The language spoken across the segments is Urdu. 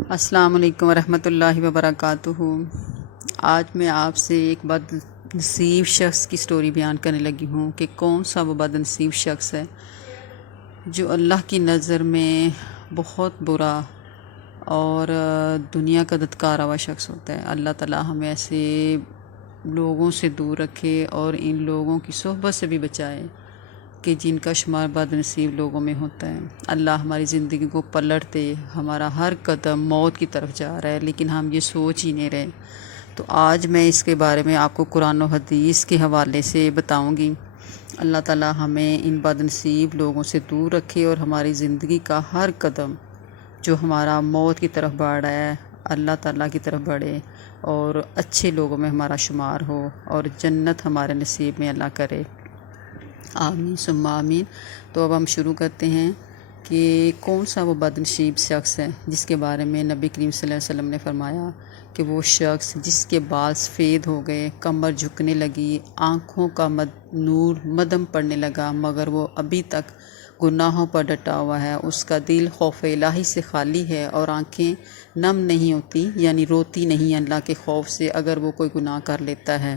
السلام علیکم ورحمۃ اللہ وبرکاتہ۔ آج میں آپ سے ایک بد نصیب شخص کی سٹوری بیان کرنے لگی ہوں کہ کون سا وہ بد نصیب شخص ہے جو اللہ کی نظر میں بہت برا اور دنیا کا دھتکارا ہوا شخص ہوتا ہے۔ اللہ تعالیٰ ہمیں ایسے لوگوں سے دور رکھے اور ان لوگوں کی صحبت سے بھی بچائے کہ جن کا شمار بد نصیب لوگوں میں ہوتا ہے۔ اللہ ہماری زندگی کو پلٹ دے، ہمارا ہر قدم موت کی طرف جا رہا ہے لیکن ہم یہ سوچ ہی نہیں رہے۔ تو آج میں اس کے بارے میں آپ کو قرآن و حدیث کے حوالے سے بتاؤں گی۔ اللہ تعالیٰ ہمیں ان بد نصیب لوگوں سے دور رکھے اور ہماری زندگی کا ہر قدم جو ہمارا موت کی طرف بڑھ رہا ہے اللہ تعالیٰ کی طرف بڑھے اور اچھے لوگوں میں ہمارا شمار ہو اور جنت ہمارے نصیب میں اللہ کرے، آمین ثم آمین۔ تو اب ہم شروع کرتے ہیں کہ کون سا وہ بد نصیب شخص ہے جس کے بارے میں نبی کریم صلی اللہ علیہ وسلم نے فرمایا کہ وہ شخص جس کے بال سفید ہو گئے، کمر جھکنے لگی، آنکھوں کا نور مدھم پڑنے لگا مگر وہ ابھی تک گناہوں پر ڈٹا ہوا ہے، اس کا دل خوف الہی سے خالی ہے اور آنکھیں نم نہیں ہوتی یعنی روتی نہیں اللہ کے خوف سے اگر وہ کوئی گناہ کر لیتا ہے۔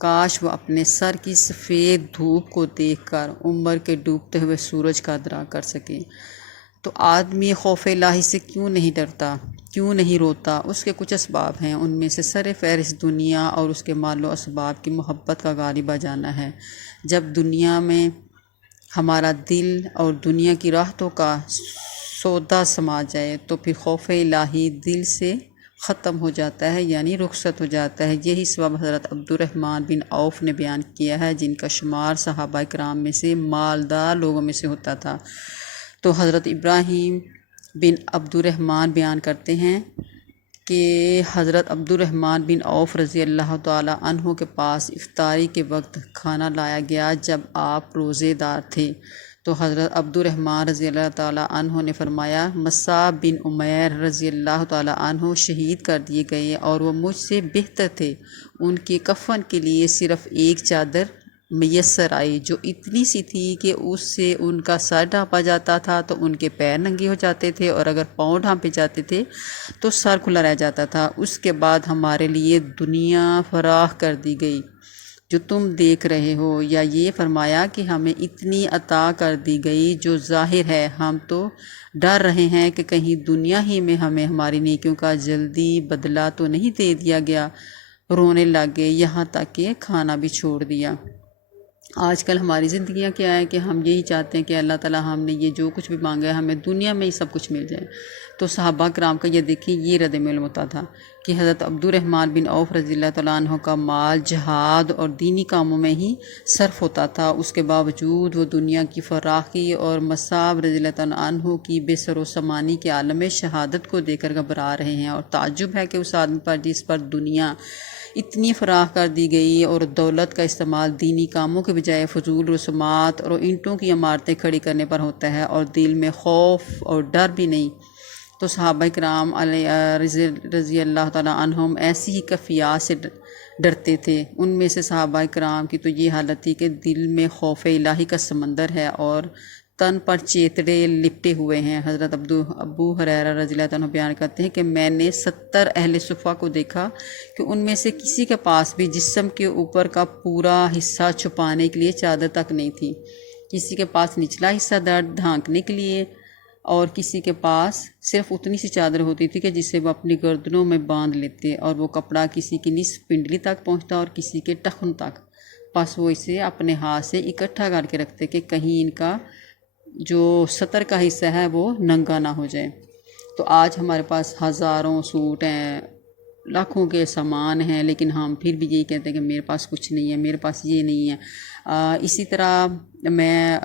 کاش وہ اپنے سر کی سفید دھوپ کو دیکھ کر عمر کے ڈوبتے ہوئے سورج کا ادراک کر سکے۔ تو آدمی خوف الہی سے کیوں نہیں ڈرتا، کیوں نہیں روتا؟ اس کے کچھ اسباب ہیں، ان میں سے سر فہرست دنیا اور اس کے مال و اسباب کی محبت کا غالب آ جانا ہے۔ جب دنیا میں ہمارا دل اور دنیا کی راحتوں کا سودا سما جائے تو پھر خوف الہی دل سے ختم ہو جاتا ہے یعنی رخصت ہو جاتا ہے۔ یہی سبب حضرت عبد الرحمن بن عوف نے بیان کیا ہے جن کا شمار صحابہ کرام میں سے مالدار لوگوں میں سے ہوتا تھا۔ تو حضرت ابراہیم بن عبد الرحمن بیان کرتے ہیں کہ حضرت عبد الرحمن بن عوف رضی اللہ تعالیٰ عنہ کے پاس افطاری کے وقت کھانا لایا گیا جب آپ روزے دار تھے۔ تو حضرت عبد الرحمن رضی اللہ تعالیٰ عنہ نے فرمایا مصعب بن عمیر رضی اللہ تعالیٰ عنہ شہید کر دیے گئے اور وہ مجھ سے بہتر تھے، ان کے کفن کے لیے صرف ایک چادر میسر آئی جو اتنی سی تھی کہ اس سے ان کا سر ڈھانپا جاتا تھا تو ان کے پیر ننگے ہو جاتے تھے اور اگر پاؤں ڈھانپے جاتے تھے تو سر کھلا رہ جاتا تھا۔ اس کے بعد ہمارے لیے دنیا فراخ کر دی گئی جو تم دیکھ رہے ہو، یا یہ فرمایا کہ ہمیں اتنی عطا کر دی گئی جو ظاہر ہے ہم تو ڈر رہے ہیں کہ کہیں دنیا ہی میں ہمیں ہماری نیکیوں کا جلدی بدلہ تو نہیں دے دیا گیا۔ رونے لگے یہاں تک کہ کھانا بھی چھوڑ دیا۔ آج کل ہماری زندگیاں کیا ہے کہ ہم یہی چاہتے ہیں کہ اللہ تعالیٰ ہم نے یہ جو کچھ بھی مانگا ہے ہمیں دنیا میں ہی سب کچھ مل جائے۔ تو صحابہ کرام کا یہ دیکھیں یہ رد عمل ہوتا تھا کہ حضرت عبد الرحمن بن عوف رضی اللہ تعالیٰ عنہ کا مال جہاد اور دینی کاموں میں ہی صرف ہوتا تھا، اس کے باوجود وہ دنیا کی فراخی اور مصعب رضی اللہ تعالیٰ عنہ کی بے سر و سامانی کے عالم میں شہادت کو دیکھ کر گھبرا رہے ہیں، اور تعجب ہے کہ اس آدمی پر جس پر دنیا اتنی فراخ کر دی گئی اور دولت کا استعمال دینی کاموں کے بجائے فضول رسومات اور اینٹوں کی عمارتیں کھڑی کرنے پر ہوتا ہے اور دل میں خوف اور ڈر بھی نہیں۔ تو صحابہ کرام رضی اللہ تعالیٰ عنہم ایسی ہی کفیات سے ڈرتے تھے۔ ان میں سے صحابہ کرام کی تو یہ حالت تھی کہ دل میں خوف الہی کا سمندر ہے اور تن پر چیتڑے لپٹے ہوئے ہیں۔ حضرت ابو ہریرہ رضی اللہ عنہ بیان کرتے ہیں کہ میں نے 70 اہل صفہ کو دیکھا کہ ان میں سے کسی کے پاس بھی جسم کے اوپر کا پورا حصہ چھپانے کے لیے چادر تک نہیں تھی، کسی کے پاس نچلا حصہ ڈھانکنے کے لیے، اور کسی کے پاس صرف اتنی سی چادر ہوتی تھی کہ جسے وہ اپنی گردنوں میں باندھ لیتے، اور وہ کپڑا کسی کی نصف پنڈلی تک پہنچتا اور کسی کے ٹخن تک، پس وہ اسے اپنے ہاتھ سے اکٹھا کر کے رکھتے کہ کہیں ان کا جو سطر کا حصہ ہے وہ ننگا نہ ہو جائے۔ تو آج ہمارے پاس ہزاروں سوٹ ہیں، لاکھوں کے سامان ہیں، لیکن ہم پھر بھی یہی کہتے ہیں کہ میرے پاس کچھ نہیں ہے، میرے پاس یہ نہیں ہے۔ اسی طرح میں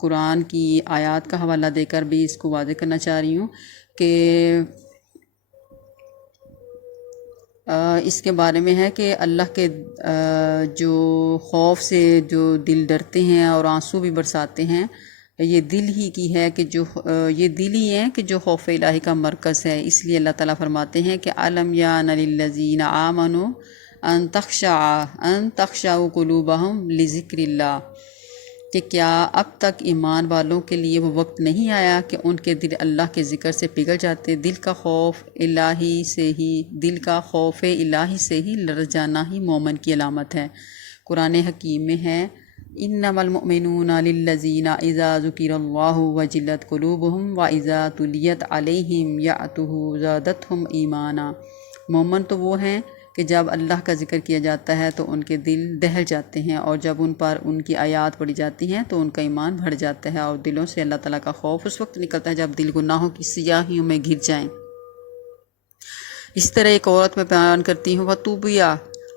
قرآن کی آیات کا حوالہ دے کر بھی اس کو واضح کرنا چاہ رہی ہوں کہ اس کے بارے میں ہے کہ اللہ کے جو خوف سے جو دل ڈرتے ہیں اور آنسو بھی برساتے ہیں، یہ دل ہی کی ہے کہ یہ دل ہی ہے کہ جو خوف الہی کا مرکز ہے۔ اس لیے اللہ تعالیٰ فرماتے ہیں کہ الم یان للذین آمنوا ان تخشع قلوبہم لذکر اللہ، کہ کیا اب تک ایمان والوں کے لیے وہ وقت نہیں آیا کہ ان کے دل اللہ کے ذکر سے پگھل جاتے؟ دل کا خوف الہی سے ہی لرز جانا ہی مومن کی علامت ہے۔ قرآن حکیم میں ہے انما المؤمنون للذین اذا ذکر اللہ وجلت قلوبہم واذا تلیت علیہم یأتوہ زادتہم ایمانا۔ مومن تو وہ ہیں کہ جب اللہ کا ذکر کیا جاتا ہے تو ان کے دل دہل جاتے ہیں، اور جب ان پر ان کی آیات پڑھی جاتی ہیں تو ان کا ایمان بڑھ جاتا ہے، اور دلوں سے اللہ تعالیٰ کا خوف اس وقت نکلتا ہے جب دل گناہوں کی سیاہیوں میں گر جائیں۔ اس طرح ایک عورت میں بیان کرتی ہوں وَطُوبِیَ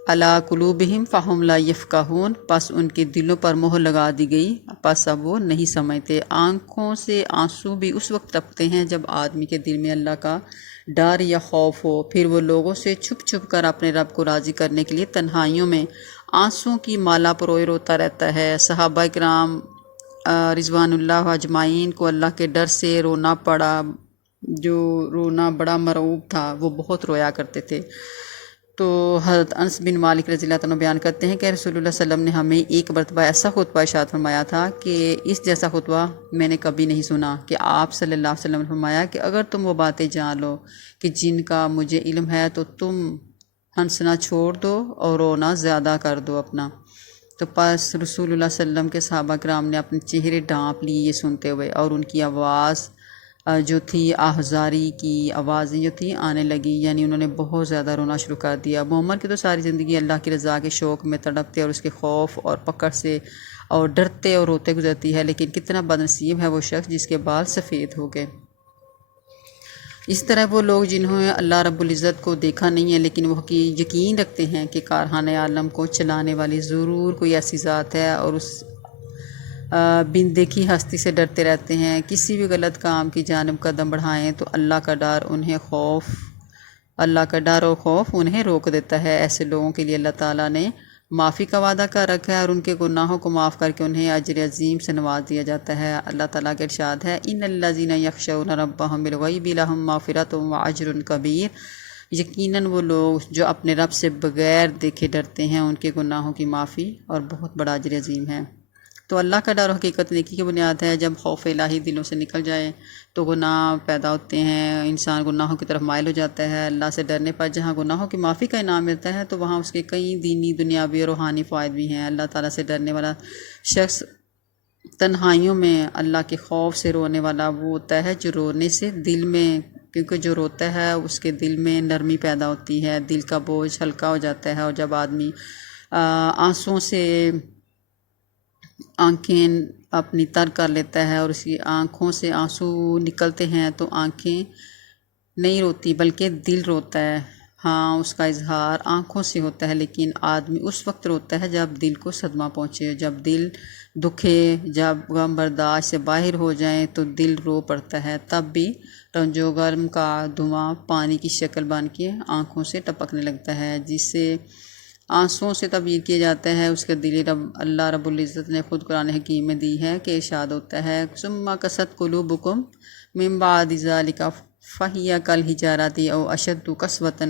عَلَىٰ قُلُوبِهِمْ فَهُمْ لَا يَفْقَهُونَ، پس ان کے دلوں پر مہر لگا دی گئی، پس اب وہ نہیں سمجھتے۔ آنکھوں سے آنسو بھی اس وقت ٹپکتے ہیں جب آدمی کے دل میں اللہ کا ڈر یا خوف ہو، پھر وہ لوگوں سے چھپ چھپ کر اپنے رب کو راضی کرنے کے لیے تنہائیوں میں آنسوں کی مالا پروئے روتا رہتا ہے۔ صحابہ کرام رضوان اللہ اجمعین کو اللہ کے ڈر سے رونا پڑا، جو رونا بڑا مرعوب تھا، وہ بہت رویا کرتے تھے۔ تو حضرت انس بن مالک رضی اللہ عنہ بیان کرتے ہیں کہ رسول اللہ صلی اللہ علیہ وسلم نے ہمیں ایک مرتبہ ایسا خطبہ ارشاد فرمایا تھا کہ اس جیسا خطبہ میں نے کبھی نہیں سنا، کہ آپ صلی اللہ علیہ وسلم نے فرمایا کہ اگر تم وہ باتیں جان لو کہ جن کا مجھے علم ہے تو تم ہنسنا چھوڑ دو اور رونا زیادہ کر دو اپنا۔ تو پس رسول اللہ صلی اللہ علیہ وسلم کے صحابہ کرام نے اپنے چہرے ڈھانپ لیے یہ سنتے ہوئے، اور ان کی آواز جو تھی آہزاری کی آوازیں جو تھی آنے لگی، یعنی انہوں نے بہت زیادہ رونا شروع کر دیا۔ مومن کی تو ساری زندگی اللہ کی رضا کے شوق میں تڑپتے اور اس کے خوف اور پکڑ سے اور ڈرتے اور روتے گزرتی ہے، لیکن کتنا بدنصیب ہے وہ شخص جس کے بال سفید ہو گئے۔ اس طرح وہ لوگ جنہوں نے اللہ رب العزت کو دیکھا نہیں ہے لیکن وہ یقین رکھتے ہیں کہ کارخانہ عالم کو چلانے والی ضرور کوئی ایسی ذات ہے، اور اس بن دیکھی ہستی سے ڈرتے رہتے ہیں، کسی بھی غلط کام کی جانب قدم بڑھائیں تو اللہ کا ڈر اور خوف انہیں روک دیتا ہے۔ ایسے لوگوں کے لیے اللہ تعالیٰ نے معافی کا وعدہ کر رکھا ہے، اور ان کے گناہوں کو معاف کر کے انہیں اجر عظیم سے نواز دیا جاتا ہے۔ اللہ تعالیٰ کا ارشاد ہے ان الذین یخشون ربهم بالغیب لهم مغفرۃ واجر کبیر، یقیناً وہ لوگ جو اپنے رب سے بغیر دیکھے ڈرتے ہیں، ان کے گناہوں کی معافی اور بہت بڑا اجر عظیم ہے۔ تو اللہ کا ڈر حقیقت نیکی کی بنیاد ہے۔ جب خوف الہی دلوں سے نکل جائے تو گناہ پیدا ہوتے ہیں، انسان گناہوں کی طرف مائل ہو جاتا ہے۔ اللہ سے ڈرنے پر جہاں گناہوں کی معافی کا انعام ملتا ہے تو وہاں اس کے کئی دینی، دنیاوی اور روحانی فوائد بھی ہیں۔ اللہ تعالیٰ سے ڈرنے والا شخص تنہائیوں میں اللہ کے خوف سے رونے والا وہ ہوتا ہے جو رونے سے دل میں، کیونکہ جو روتا ہے اس کے دل میں نرمی پیدا ہوتی ہے، دل کا بوجھ ہلکا ہو جاتا ہے، اور جب آدمی آنسوؤں سے آنکھیں اپنی تر کر لیتا ہے اور اس کی آنکھوں سے آنسو نکلتے ہیں تو آنکھیں نہیں روتی بلکہ دل روتا ہے۔ ہاں، اس کا اظہار آنکھوں سے ہوتا ہے، لیکن آدمی اس وقت روتا ہے جب دل کو صدمہ پہنچے، جب دل دکھے، جب غم برداشت سے باہر ہو جائیں تو دل رو پڑتا ہے۔ تب بھی رنج و غم کا دھواں پانی کی شکل بن کے آنکھوں سے ٹپکنے لگتا ہے، جس سے آنسوؤں سے تعبیر کیا جاتا ہے اس کے دل۔ اللہ رب العزت نے خود قرآن حکیم میں دی ہے کہ ارشاد ہوتا ہے ثم قست قلوبکم من بعد ذلک فہی کالحجارۃ او اشد قسوۃ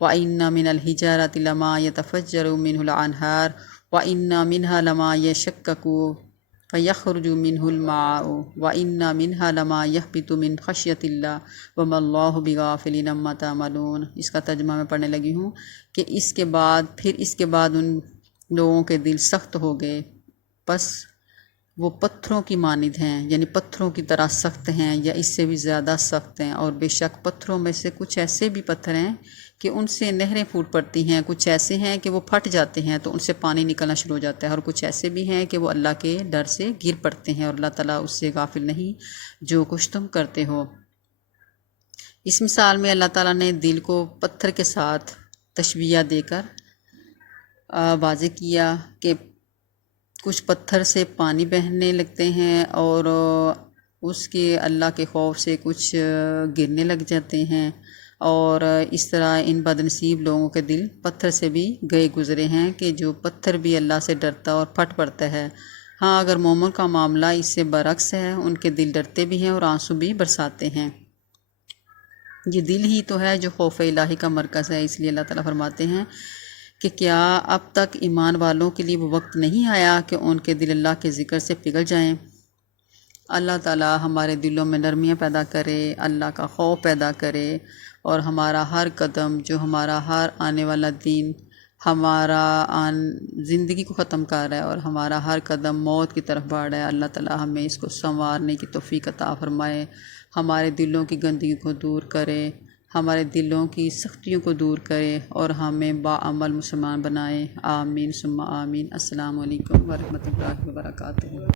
وان من الحجارۃ لما یتفجر منہ الانہار وان منها لما یشقق فیخرج منہ الماء وان منها لما یہبط من خشیۃ اللہ وما اللہ بغافل عما تعملون۔ اس کا ترجمہ میں پڑھنے لگی ہوں کہ اس کے بعد ان لوگوں کے دل سخت ہو گئے، پس وہ پتھروں کی مانند ہیں، یعنی پتھروں کی طرح سخت ہیں یا اس سے بھی زیادہ سخت ہیں، اور بے شک پتھروں میں سے کچھ ایسے بھی پتھر ہیں کہ ان سے نہریں پھوٹ پڑتی ہیں، کچھ ایسے ہیں کہ وہ پھٹ جاتے ہیں تو ان سے پانی نکلنا شروع ہو جاتا ہے، اور کچھ ایسے بھی ہیں کہ وہ اللہ کے ڈر سے گر پڑتے ہیں، اور اللہ تعالیٰ اس سے غافل نہیں جو کچھ تم کرتے ہو۔ اس مثال میں اللہ تعالیٰ نے دل کو پتھر کے ساتھ تشبیہ دے کر واضح کیا کہ کچھ پتھر سے پانی بہنے لگتے ہیں، اور اس کے اللہ کے خوف سے کچھ گرنے لگ جاتے ہیں، اور اس طرح ان بدنصیب لوگوں کے دل پتھر سے بھی گئے گزرے ہیں کہ جو پتھر بھی اللہ سے ڈرتا اور پھٹ پڑتا ہے۔ ہاں، اگر مومن کا معاملہ اس سے برعکس ہے، ان کے دل ڈرتے بھی ہیں اور آنسو بھی برساتے ہیں۔ یہ دل ہی تو ہے جو خوف الہی کا مرکز ہے، اس لیے اللہ تعالیٰ فرماتے ہیں کہ کیا اب تک ایمان والوں کے لیے وہ وقت نہیں آیا کہ ان کے دل اللہ کے ذکر سے پگھل جائیں؟ اللہ تعالیٰ ہمارے دلوں میں نرمیاں پیدا کرے، اللہ کا خوف پیدا کرے، اور ہمارا ہر قدم، جو ہمارا ہر آنے والا دن ہمارا زندگی کو ختم کر رہا ہے اور ہمارا ہر قدم موت کی طرف بڑھ رہا ہے، اللہ تعالیٰ ہمیں اس کو سنوارنے کی توفیق عطا فرمائے، ہمارے دلوں کی گندگی کو دور کرے، ہمارے دلوں کی سختیوں کو دور کرے اور ہمیں باعمل مسلمان بنائے۔ آمین ثم آمین۔ السلام علیکم ورحمۃ اللہ وبرکاتہ۔